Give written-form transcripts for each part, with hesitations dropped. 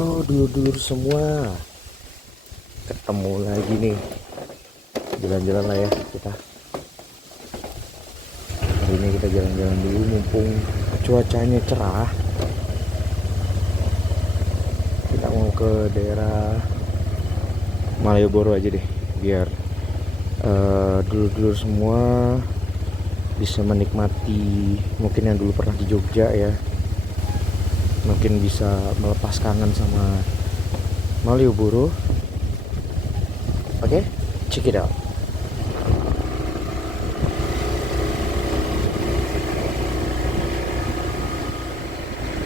Halo dulur-dulur semua, ketemu lagi nih, jalan-jalan lah ya kita. Hari ini kita jalan-jalan dulu mumpung cuacanya cerah. Kita mau ke daerah Malioboro aja deh, biar dulur-dulur semua bisa menikmati, mungkin yang dulu pernah di Jogja ya, mungkin bisa melepas kangen sama Malioboro. Oke, check it out.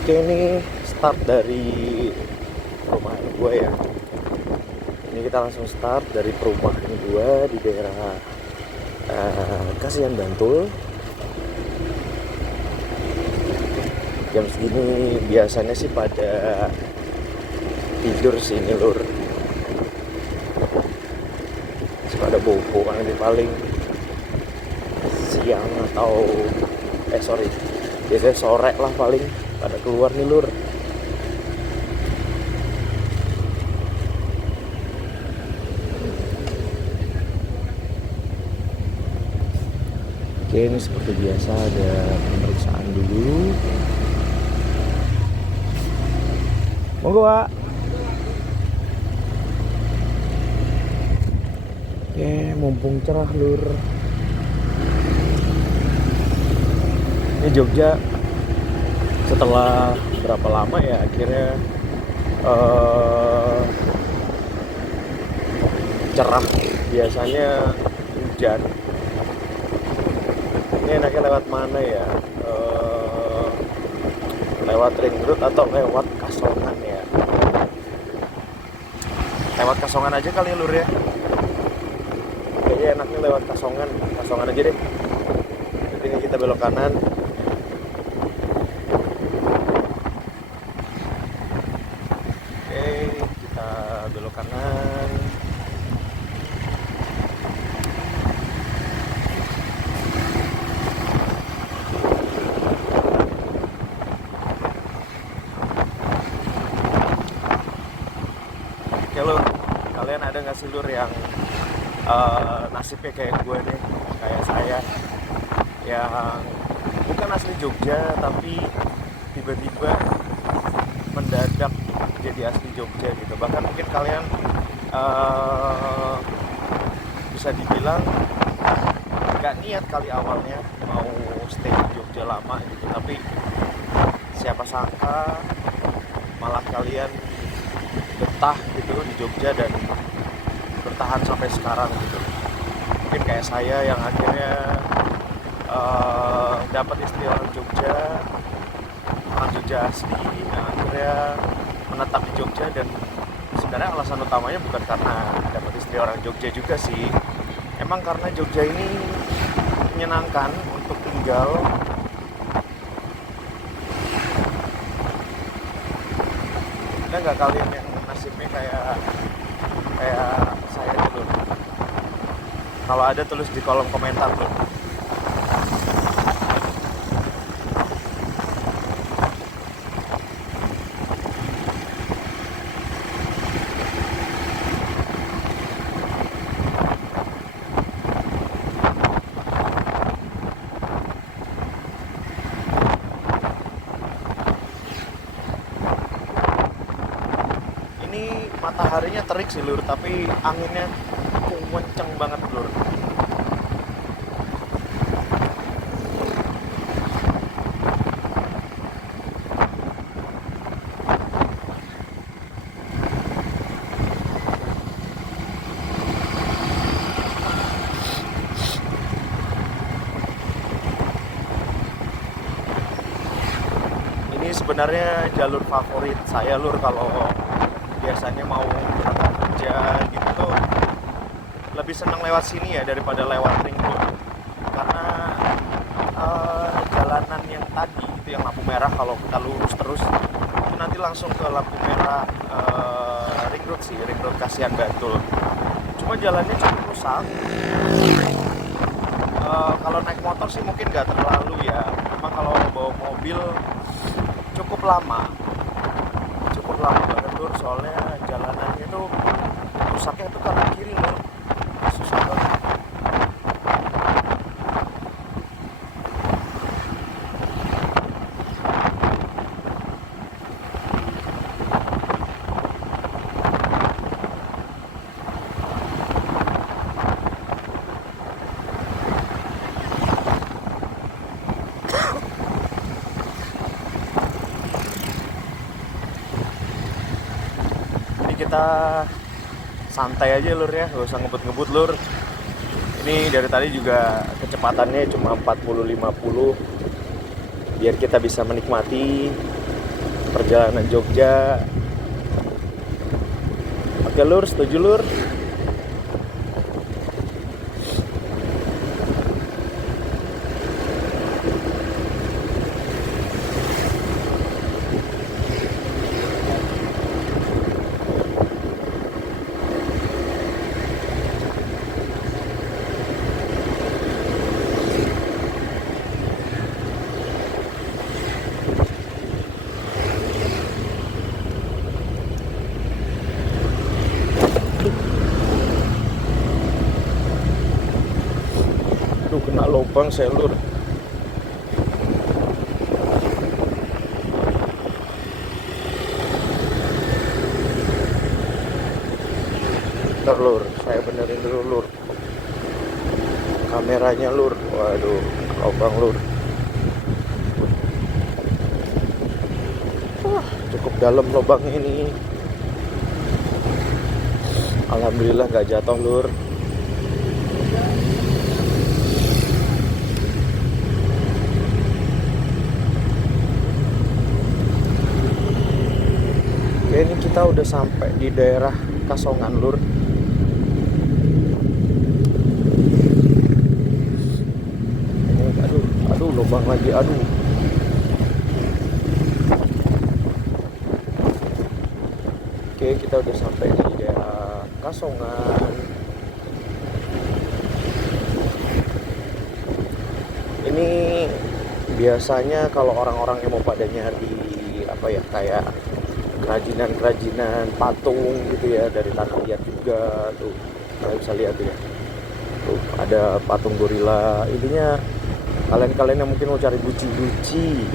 Oke, ini start dari rumah gue ya. Ini kita langsung start dari perumahan gue di daerah Kasihan Bantul. Jam segini biasanya sih pada tidur sini lur. Suka ada bobo kan, ini paling siang atau biasanya sore lah paling pada keluar nih lur. Oke, ini seperti biasa ada pemeriksaan dulu. Monggo, Pak. Oke, mumpung cerah lur. Ini Jogja setelah berapa lama ya akhirnya cerah. Biasanya hujan. Ini enaknya lewat mana ya? Lewat Ring Road atau lewat Kasongan ya? Lewat Kasongan aja kali ya lur ya. Kayaknya enaknya lewat Kasongan aja deh. Jadi ini kita belok kanan. Oke, kita belok kanan. Oke lur, kalian ada nggak sih lur yang nasibnya kayak gue nih, kayak saya, yang bukan asli Jogja tapi tiba-tiba mendadak jadi asli Jogja gitu. Bahkan mungkin kalian bisa dibilang nggak niat kali awalnya mau stay di Jogja lama gitu, tapi siapa sangka malah kalian betah gitu di Jogja dan bertahan sampai sekarang gitu. Mungkin kayak saya yang akhirnya dapat istri orang Jogja asli, yang akhirnya menetap di Jogja. Dan sebenarnya alasan utamanya bukan karena dapat istri orang Jogja juga sih, emang karena Jogja ini menyenangkan untuk tinggal. Ada nggak kalian yang nasibnya kayak saya dulu? Kalau ada tulis di kolom komentar tuh. Ini mataharinya terik sih lur, tapi anginnya kenceng banget lur. Ini sebenarnya jalur favorit saya lur, kalau biasanya mau berangkat kerja gitu tuh lebih senang lewat sini ya daripada lewat Ring Road. Karena jalanan yang tadi itu yang lampu merah, kalau kita lurus terus itu nanti langsung ke lampu merah Ring Road sih, Ring Road Kasihan Bantul. Cuma jalannya cukup rusak. Kalau naik motor sih mungkin nggak terlalu ya, cuma kalau bawa mobil cukup lama banget lur, soalnya jalanannya tuh rusaknya tuh kanan kiri lur, susah banget. Kita santai aja lur ya, gak usah ngebut-ngebut lur. Ini dari tadi juga kecepatannya cuma 40-50, biar kita bisa menikmati perjalanan Jogja. Oke lur, setuju lur? Aduh, kena lubang saya lur. Bentar lur, saya benerin dulu lur kameranya lur. Waduh, lubang lur. Wah, cukup dalam lubang ini. Alhamdulillah gak jatuh lur. Oke, ini kita udah sampai di daerah Kasongan lur. Aduh, lubang lagi, aduh. Oke, kita udah sampai di daerah Kasongan. Ini biasanya kalau orang-orang yang mau pada nyari apa ya, kayak kerajinan patung gitu ya, dari tanah liat juga tuh, kalian bisa lihat tuh ya, tuh ada patung gorila. Intinya kalian yang mungkin mau cari guci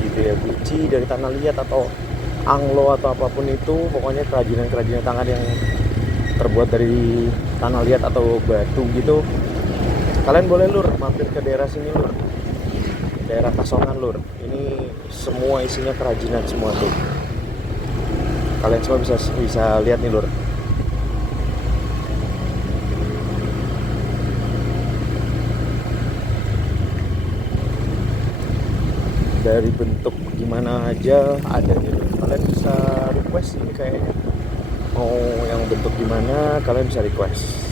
gitu ya, guci dari tanah liat atau anglo atau apapun itu, pokoknya kerajinan tangan yang terbuat dari tanah liat atau batu gitu, kalian boleh lur mampir ke daerah sini lur, daerah Kasongan lur. Ini semua isinya kerajinan semua tuh, kalian semua bisa lihat nih lur. Dari bentuk gimana aja ada nih lur. Kalian bisa request ini kayaknya, mau yang bentuk gimana kalian bisa request.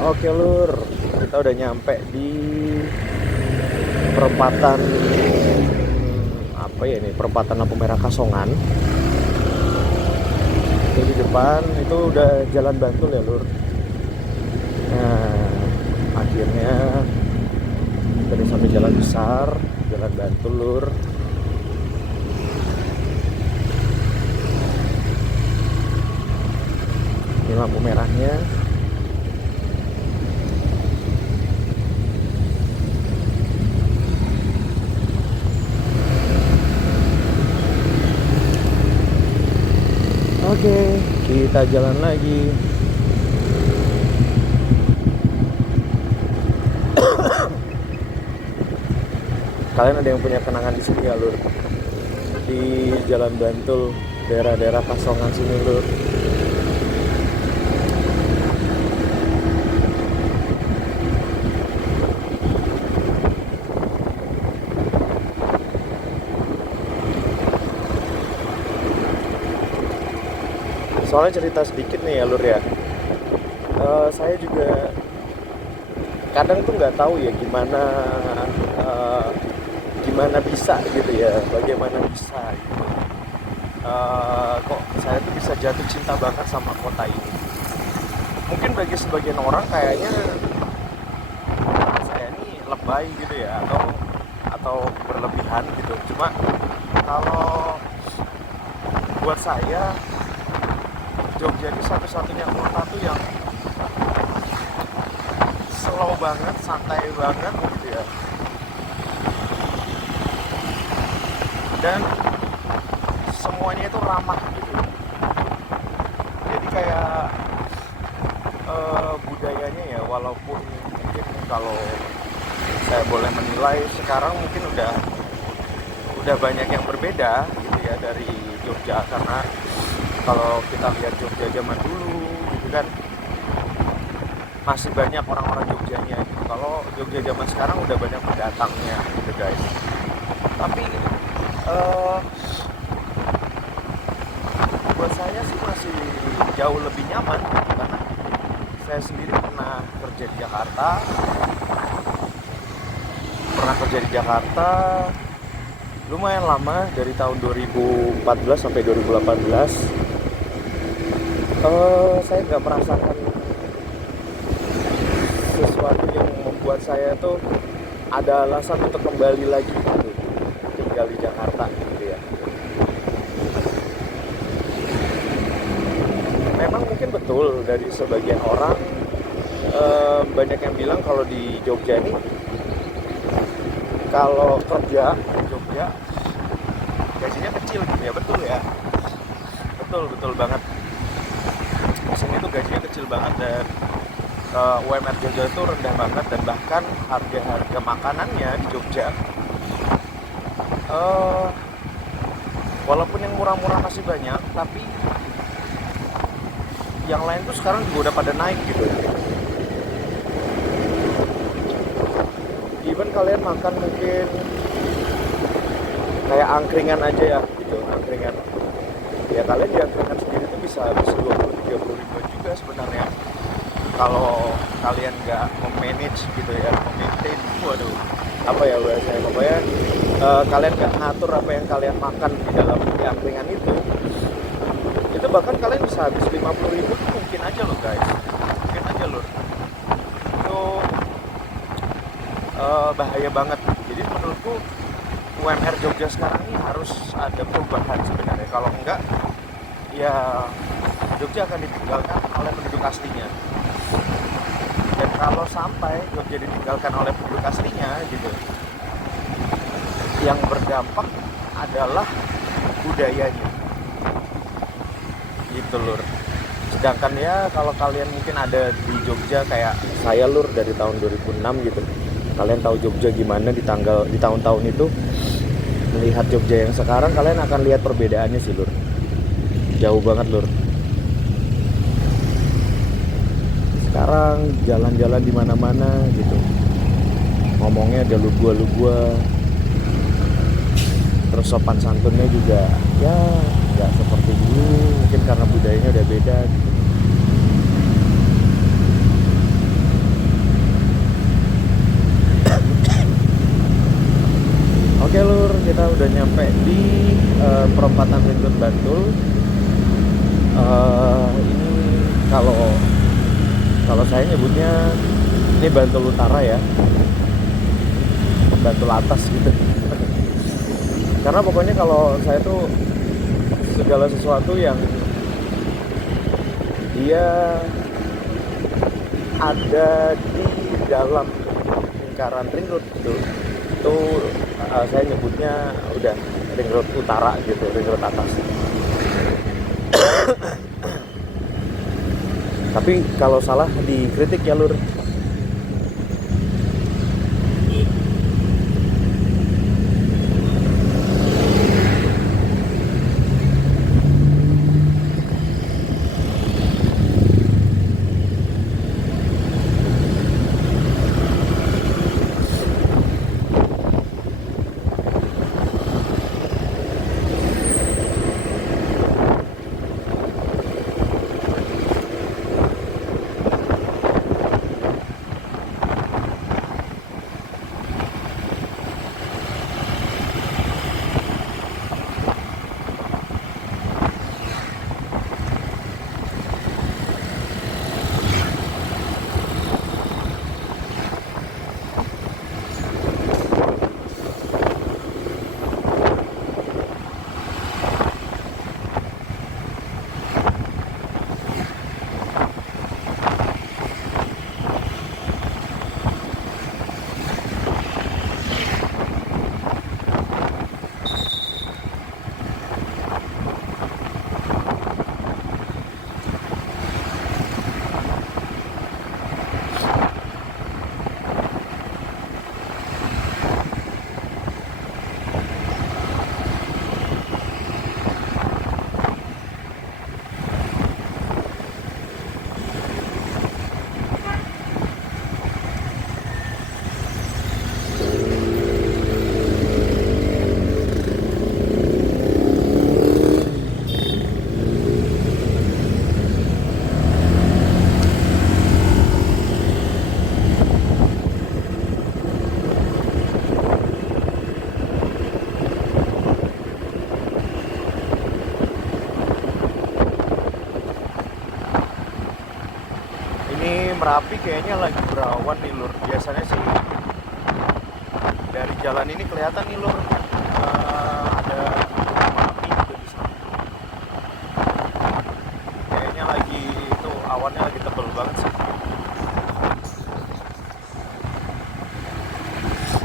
Oke lur, kita udah nyampe di perempatan oh ya ini perempatan lampu merah Kasongan. Ini di depan itu udah jalan Bantul ya lur. Nah akhirnya dari sampai jalan besar, jalan Bantul lur. Ini lampu merahnya. Oke, kita jalan lagi. Kalian ada yang punya kenangan di sini ya lur? Di Jalan Bantul, daerah-daerah Kasongan sini lur. Soalnya cerita sedikit nih ya lur ya. Saya juga kadang tuh nggak tahu ya gimana bisa gitu ya, bagaimana bisa gitu. Kok saya tuh bisa jatuh cinta banget sama kota ini. Mungkin bagi sebagian orang kayaknya saya ini lebay gitu ya, atau berlebihan gitu. Cuma kalau buat saya Jogja ini satu-satunya kota tuh yang slow banget, santai banget gitu ya. Dan semuanya itu ramah gitu. Jadi kayak budayanya ya, walaupun mungkin kalau saya boleh menilai sekarang mungkin udah banyak yang berbeda gitu ya dari Jogja, karena kalau kita lihat Jogja zaman dulu gitu kan masih banyak orang-orang Jogjanya gitu. Kalau Jogja zaman sekarang udah banyak pendatangnya gitu guys. Tapi buat saya sih masih jauh lebih nyaman gitu, karena saya sendiri pernah kerja di Jakarta lumayan lama, dari tahun 2014 sampai 2018. Saya nggak merasakan sesuatu yang membuat saya tuh ada alasan untuk kembali lagi gitu, tinggal di Jakarta gitu ya. Memang mungkin betul dari sebagian orang, banyak yang bilang kalau di Jogja ini kalau kerja di Jogja gajinya kecil gitu ya. Betul ya, betul banget. Di sini tuh gajinya kecil banget, dan UMR Jogja itu rendah banget, dan bahkan harga makanannya di Jogja walaupun yang murah-murah masih banyak, tapi yang lain tuh sekarang juga udah pada naik gitu. Even kalian makan mungkin kayak angkringan aja ya gitu, angkringan ya, kalian di angkringan sendiri tuh bisa habis 20-30 ribuan juga sebenarnya kalau kalian nggak memanage gitu ya, memaintain, waduh apa ya bahasanya, pokoknya kalian nggak ngatur apa yang kalian makan di dalam di angkringan itu bahkan kalian bisa habis 50 ribu tuh mungkin aja loh guys, mungkin aja loh. Itu bahaya banget. Jadi menurutku UMR Jogja sekarang ini harus ada perubahan sebenarnya. Kalau enggak ya Jogja akan ditinggalkan oleh penduduk aslinya. Dan kalau sampai Jogja ditinggalkan oleh penduduk aslinya gitu, yang berdampak adalah budayanya gitu lur. Sedangkan ya kalau kalian mungkin ada di Jogja kayak saya lur dari tahun 2006 gitu, kalian tahu Jogja gimana di tahun-tahun itu, melihat Jogja yang sekarang kalian akan lihat perbedaannya sih lur, jauh banget lur. Sekarang jalan-jalan di mana-mana gitu, ngomongnya ada lu gua, terus sopan santunnya juga ya nggak seperti dulu, mungkin karena budayanya udah beda gitu. Oke lur, kita udah nyampe di perempatan Ring Road Bantul. Ini kalau saya nyebutnya ini Bantul Utara ya, Bantul atas gitu. Karena pokoknya kalau saya tuh segala sesuatu yang dia ada di dalam lingkaran Ring Road gitu, itu saya nyebutnya udah Ring Road Utara gitu, Ring Road atas. Tapi kalau salah dikritik ya lur. Merapi kayaknya lagi berawan nih lur. Biasanya sih dari jalan ini kelihatan nih lur, ada Merapi gitu di sana. Kayaknya lagi itu awannya lagi tebel banget sih.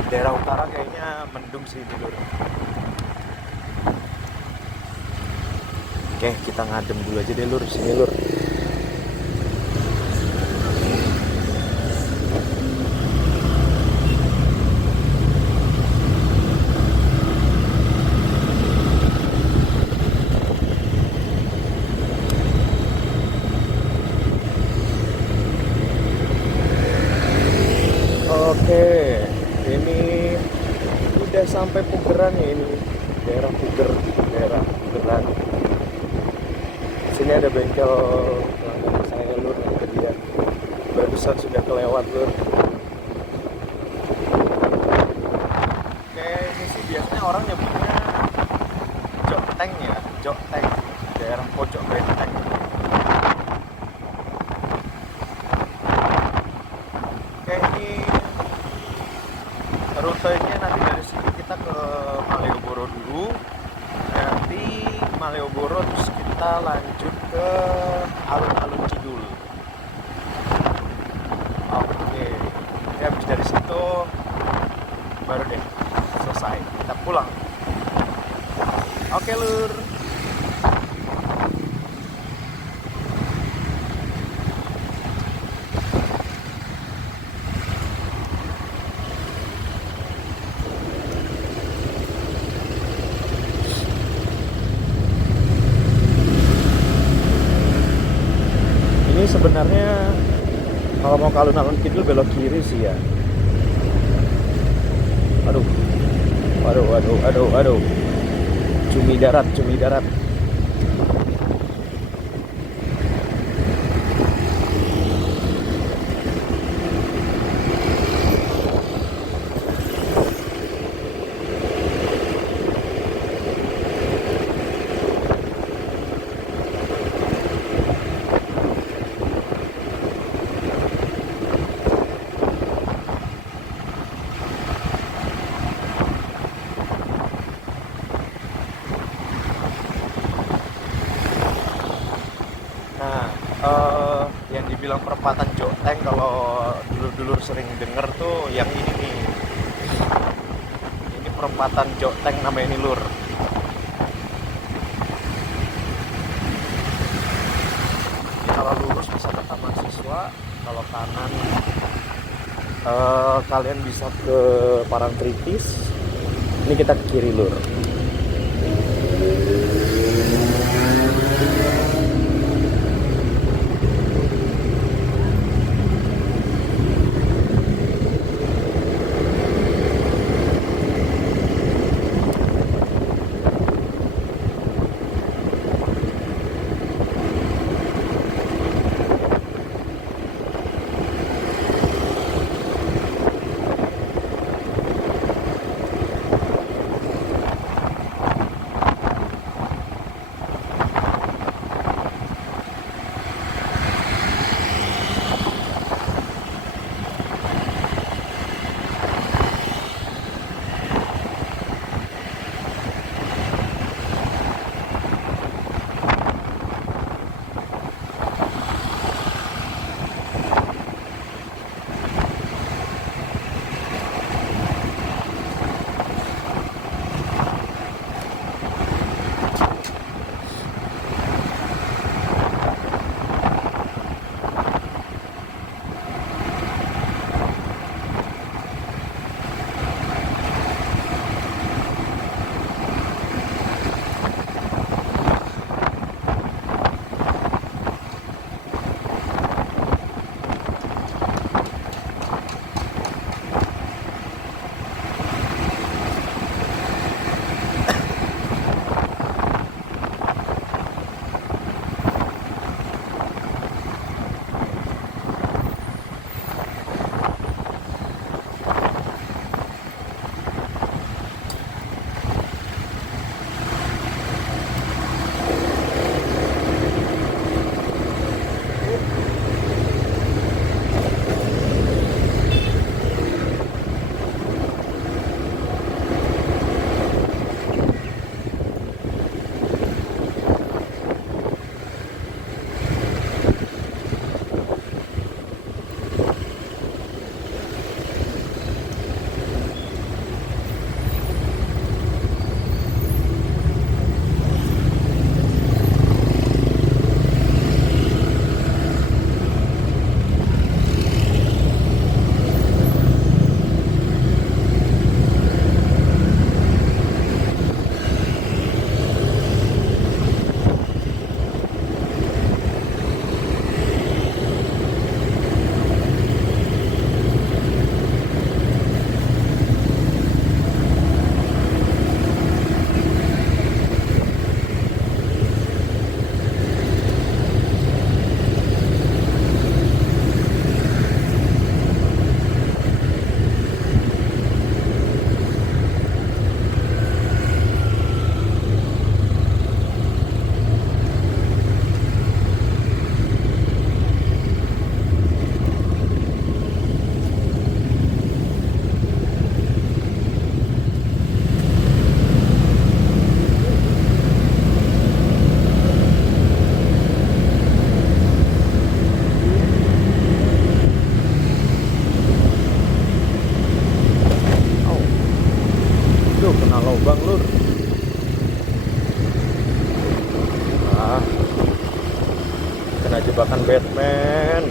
Daerah utara kayaknya mendung sih ini lur. Oke, kita ngadem dulu aja deh lur, sini lur. Oke, ini udah sampai Pugeran ya, ini daerah Pugeran. Sini ada bengkel langganan saya lur, yang dia barusan sudah kelewat lur. Oke, ini sih biasanya orang nyebutnya Jokteng ya, Jokteng, daerah pojok Benteng. Oke, ini rutenya nanti dari sini kita ke Malioboro dulu, nanti Malioboro terus kita lanjut ke alun-alun Kidul. Oke, ya habis dari situ baru deh selesai, kita pulang. Oke lur. Sebenarnya kalau mau ke alun-alun Kidul belok kiri sih ya. Aduh. Cumi darat. dibilang perempatan Joteng, kalau dulur-dulur sering denger tuh yang ini nih. Ini perempatan Joteng namanya ini, Lur. Ini kalau lurus bisa ke Taman Siswa, kalau kanan kalian bisa ke Parangtritis. Ini kita ke kiri, Lur. Lubang, Lur. Ah, kena jebakan Batman.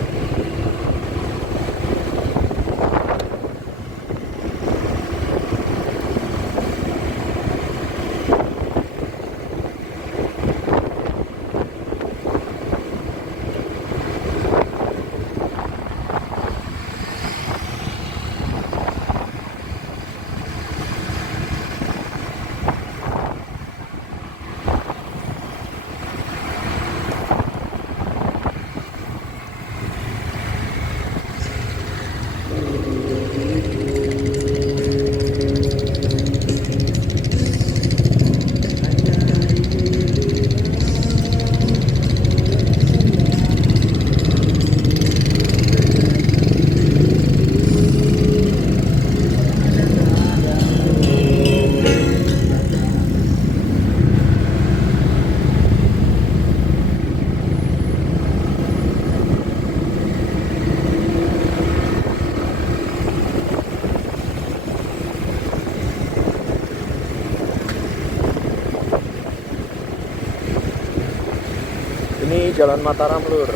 Jalan Mataram lur.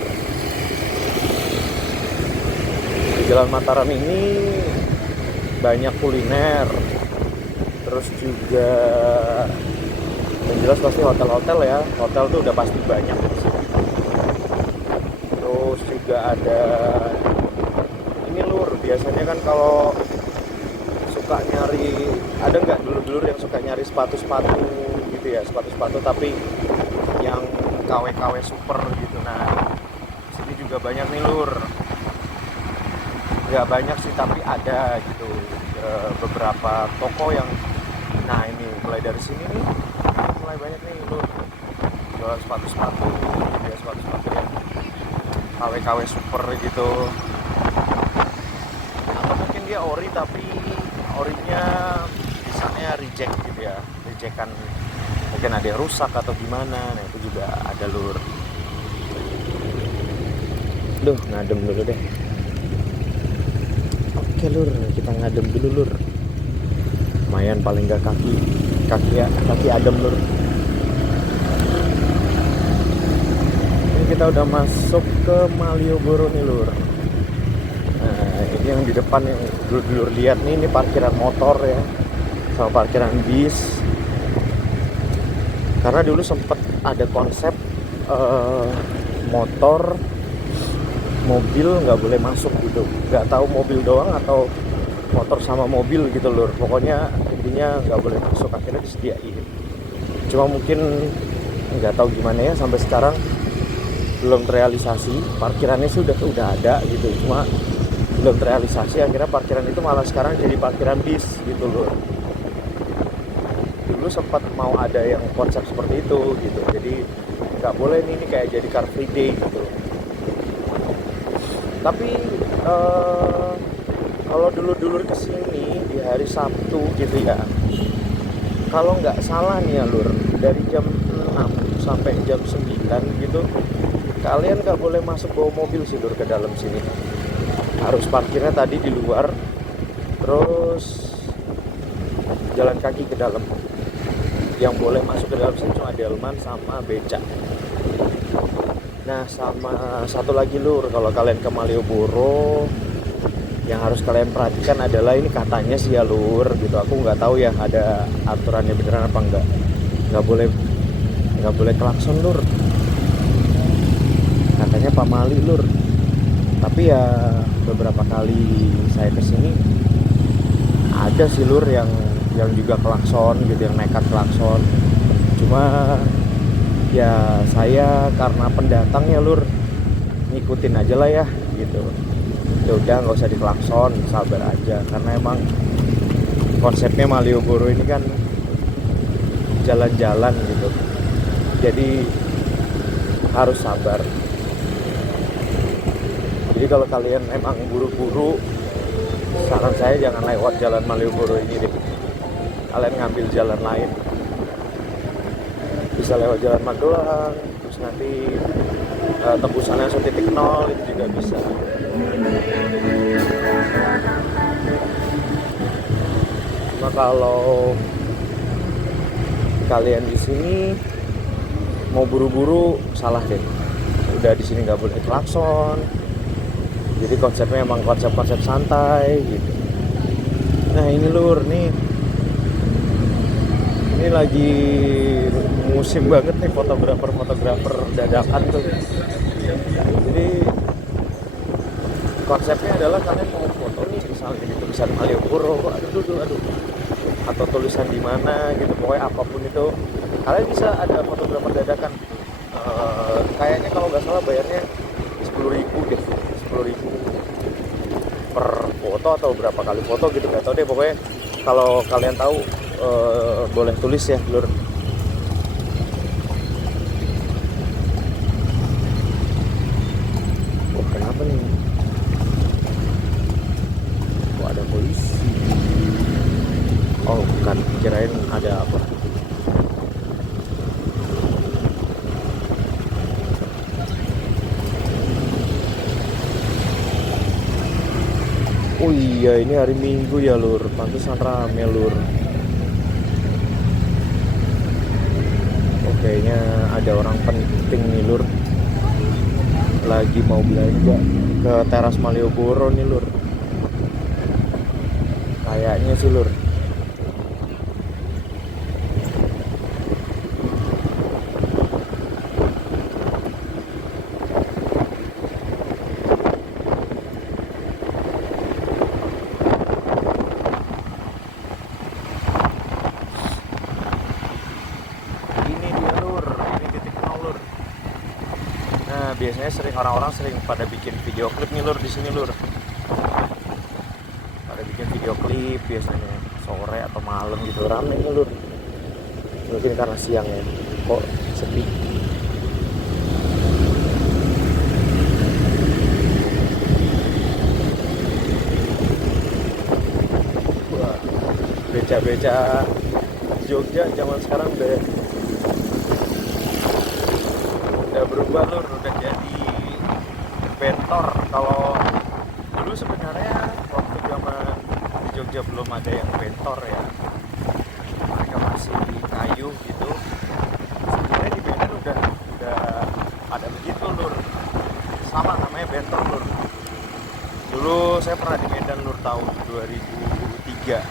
Di Jalan Mataram ini banyak kuliner, terus juga yang jelas pasti hotel-hotel ya. Hotel tuh udah pasti banyak di sini. Terus juga ada ini lur, biasanya kan kalau suka nyari, ada nggak dulur-dulur yang suka nyari sepatu-sepatu gitu ya, sepatu-sepatu tapi yang KW-KW super gitu. Nah, sini juga banyak nih lur. Nggak banyak sih tapi ada gitu, beberapa toko yang, nah ini mulai dari sini nih, mulai banyak nih lur jual sepatu-sepatu gitu ya, sepatu-sepatu yang KW-KW super gitu. Atau mungkin dia ori tapi orinya misalnya reject gitu ya, rejectan, mungkin ada yang rusak atau gimana. Nah itu juga ada lur. Duh, ngadem dulu deh. Oke lur, kita ngadem dulu lur. Lumayan paling gak kaki adem lur. Ini kita udah masuk ke Malioboro nih lur. Nah, ini yang di depan yang dulur lihat nih, ini parkiran motor ya, sama parkiran bis. Karena dulu sempet ada konsep motor, mobil nggak boleh masuk gitu. Nggak tahu mobil doang atau motor sama mobil gitu lur. Pokoknya intinya nggak boleh masuk. Akhirnya disediain. Cuma mungkin nggak tahu gimana ya, sampai sekarang belum terrealisasi. Parkirannya sudah ada gitu, cuma belum terrealisasi. Akhirnya parkiran itu malah sekarang jadi parkiran bis gitu loh. Dulu sempat mau ada yang konsep seperti itu gitu, jadi nggak boleh nih, ini kayak jadi car free day gitu. Tapi kalau dulur-dulur kesini di hari Sabtu gitu ya, kalau nggak salah nih ya lur, dari jam 6 sampai jam 9 gitu, kalian nggak boleh masuk bawa mobil sih lur ke dalam sini. Harus parkirnya tadi di luar, terus jalan kaki ke dalam. Yang boleh masuk ke dalam sini cuma delman sama becak. Nah, sama satu lagi lur, kalau kalian ke Malioboro yang harus kalian perhatikan adalah, ini katanya sih ya lur gitu, aku nggak tahu ya ada aturannya beneran apa enggak. Nggak boleh klakson lur. Katanya pamali lur. Tapi ya beberapa kali saya kesini ada sih lur yang juga klakson gitu, yang nekat klakson. Cuma ya saya karena pendatang ya lur, ngikutin aja lah ya gitu. Ya udah nggak usah diklakson, sabar aja. Karena emang konsepnya Malioboro ini kan jalan-jalan gitu, jadi harus sabar. Jadi kalau kalian emang buru-buru, saran saya jangan lewat jalan Malioboro ini deh. Kalian ngambil jalan lain. Bisa lewat jalan Magelang, terus nanti tembusannya 1.0 itu juga bisa. Cuma kalau kalian di sini mau buru-buru, salah deh. Udah di sini nggak boleh klakson. Jadi konsepnya emang konsep santai gitu. Nah ini lur nih, ini lagi musim banget nih fotografer dadakan tuh. Jadi konsepnya adalah kalian mau foto nih, misalnya di tulisan Malioboro, aduh, atau tulisan di mana gitu, pokoknya apapun itu kalian bisa ada fotografer dadakan. Kayaknya kalau nggak salah bayarnya 10.000 deh, 10.000 per foto atau berapa kali foto gitu, nggak tahu deh. Pokoknya kalau kalian tahu boleh tulis ya lur. Oh kenapa nih? Oh ada polisi. Oh bukan, kirain ada apa. Oh iya, ini hari Minggu ya lur, pantesan rame lur. Oh, kayaknya ada orang penting nih lur. lagi mau belanja ke teras Malioboro nih lur, kayaknya sih lur. Ini dia lur, ini titik nol lur. Nah, biasanya orang-orang sering pada bikin video klip nih lur di sini lur. Pada bikin video klip biasanya sore atau malam gitu, rame nih lur. Mungkin karena siang ya, kok sepi. Wah, beca-beca Jogja zaman sekarang udah berubah lur, udah jadi bentor. Kalau dulu sebenarnya waktu zaman di Jogja belum ada yang bentor ya, mereka masih kayu gitu. Sebenarnya di Medan udah ada begitu lur, sama namanya bentor lur. Dulu saya pernah di Medan lur tahun 2003.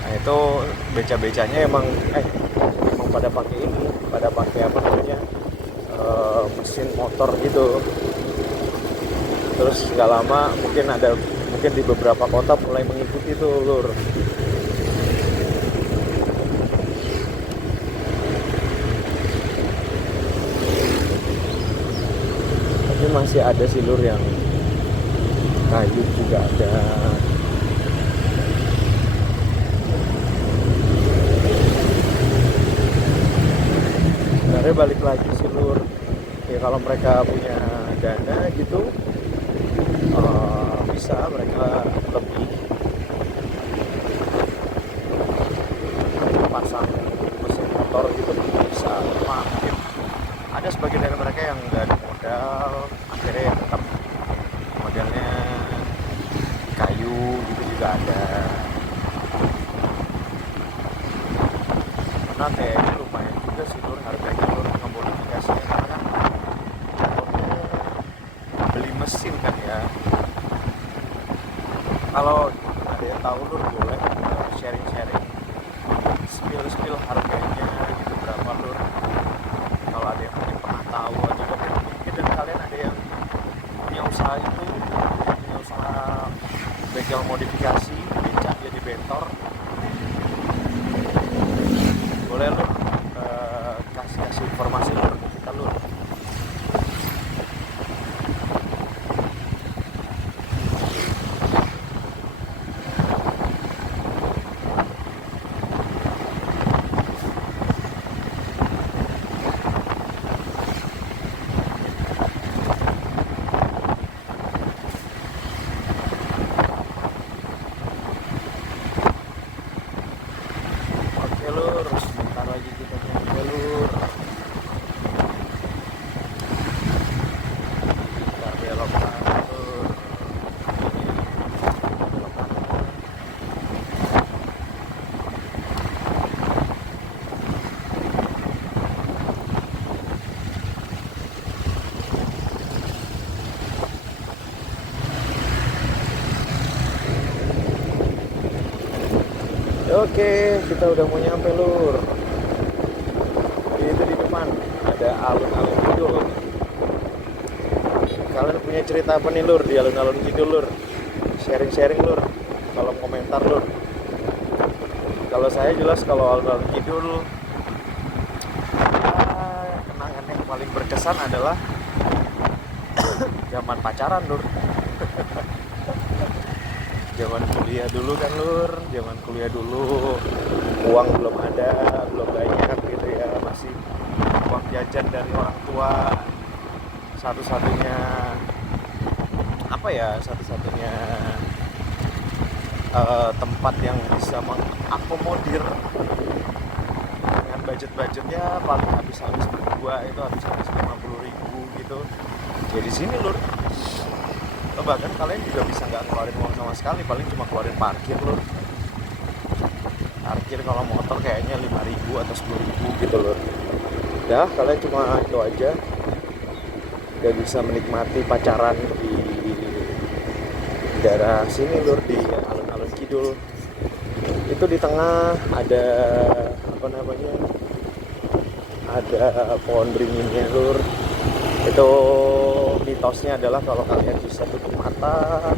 Nah itu beca-becanya emang pada pakai ini, pada pakai apa namanya, mesin motor gitu. Terus nggak lama mungkin di beberapa kota mulai mengikuti tuh lur. Tapi masih ada sih lur yang kayu juga ada. Sebenarnya balik lagi sih lur, ya kalau mereka punya dana gitu, bisa mereka lebih pasang mesin motor gitu, bisa. Mungkin ada sebagian dari mereka yang nggak ada modal, akhirnya yang tetap modalnya kayu gitu juga ada. Nah kayaknya lumayan juga sih lur harganya lur, ngemodifikasinya, karena kan jatuhnya beli mesin kan ya. Kalau ada yang tahu lur boleh sharing-sharing, spill harganya gitu berapa lur. Kalau ada yang mungkin pernah tahu atau mungkin dan kalian ada yang punya usaha itu, punya usaha bengkel modifikasi, becak jadi bentor, boleh lur kasih informasi lur ke kita lur. Oke lur, sebentar lagi kita nyampe lur. Kita belok kanan lur. Oke, kita udah mau nyampe lur. Itu di depan ada alun-alun kidul. Kalian punya cerita apa nih lur di alun-alun kidul lur? Sharing-sharing lur, kolom komentar lur. Kalau saya jelas kalau alun-alun kidul, ya, kenangan yang paling berkesan adalah zaman pacaran lur. Zaman kuliah dulu kan lur, zaman kuliah dulu uang belum ada, belum banyak gitu ya, masih uang jajan dari orang tua. Satu-satunya tempat yang bisa mengakomodir dengan budgetnya paling habis berdua itu habis 50.000 gitu. Jadi sini lur, bahkan kalian juga bisa nggak ngeluarin uang sama sekali, paling cuma keluarin parkir lur. Parkir kalau motor kayaknya 5.000 atau 10.000 gitu lur. Udah, kalian cuma itu aja. gak bisa menikmati pacaran di daerah sini lur, di alun-alun kidul. Itu di tengah ada apa namanya, ada pohon beringinnya lur. Itu mitosnya adalah kalau kalian bisa tutup mata,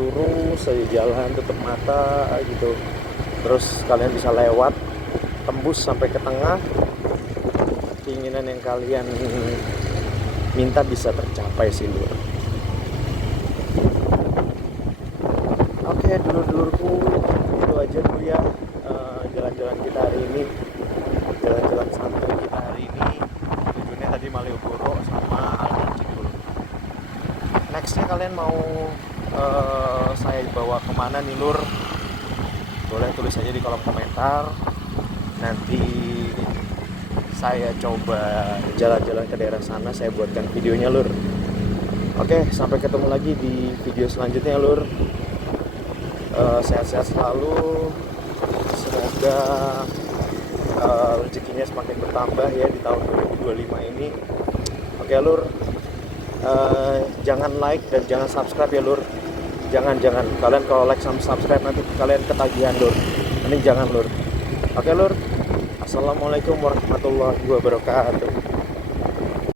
lurus saja jalan, tutup mata gitu, terus kalian bisa lewat tembus sampai ke tengah, keinginan yang kalian minta bisa tercapai sih lur. Oke dulur-dulurku, itu aja dulu ya jalan-jalan kita hari ini, jalan-jalan santai kita hari ini. Tujuannya tadi Malioboro sama Alun Kidul. Nextnya kalian mau saya bawa kemana nih lur? Boleh tulis aja di kolom komentar. Nanti saya coba jalan-jalan ke daerah sana, saya buatkan videonya lur. Oke, sampai ketemu lagi di video selanjutnya lur. Sehat-sehat selalu. Semoga rezekinya semakin bertambah ya di tahun 2025 ini. Oke lur, jangan like dan jangan subscribe ya lur. Jangan kalian kalau like sama subscribe nanti kalian ketagihan lur. Ini jangan lur. Oke lur, assalamualaikum warahmatullahi wabarakatuh.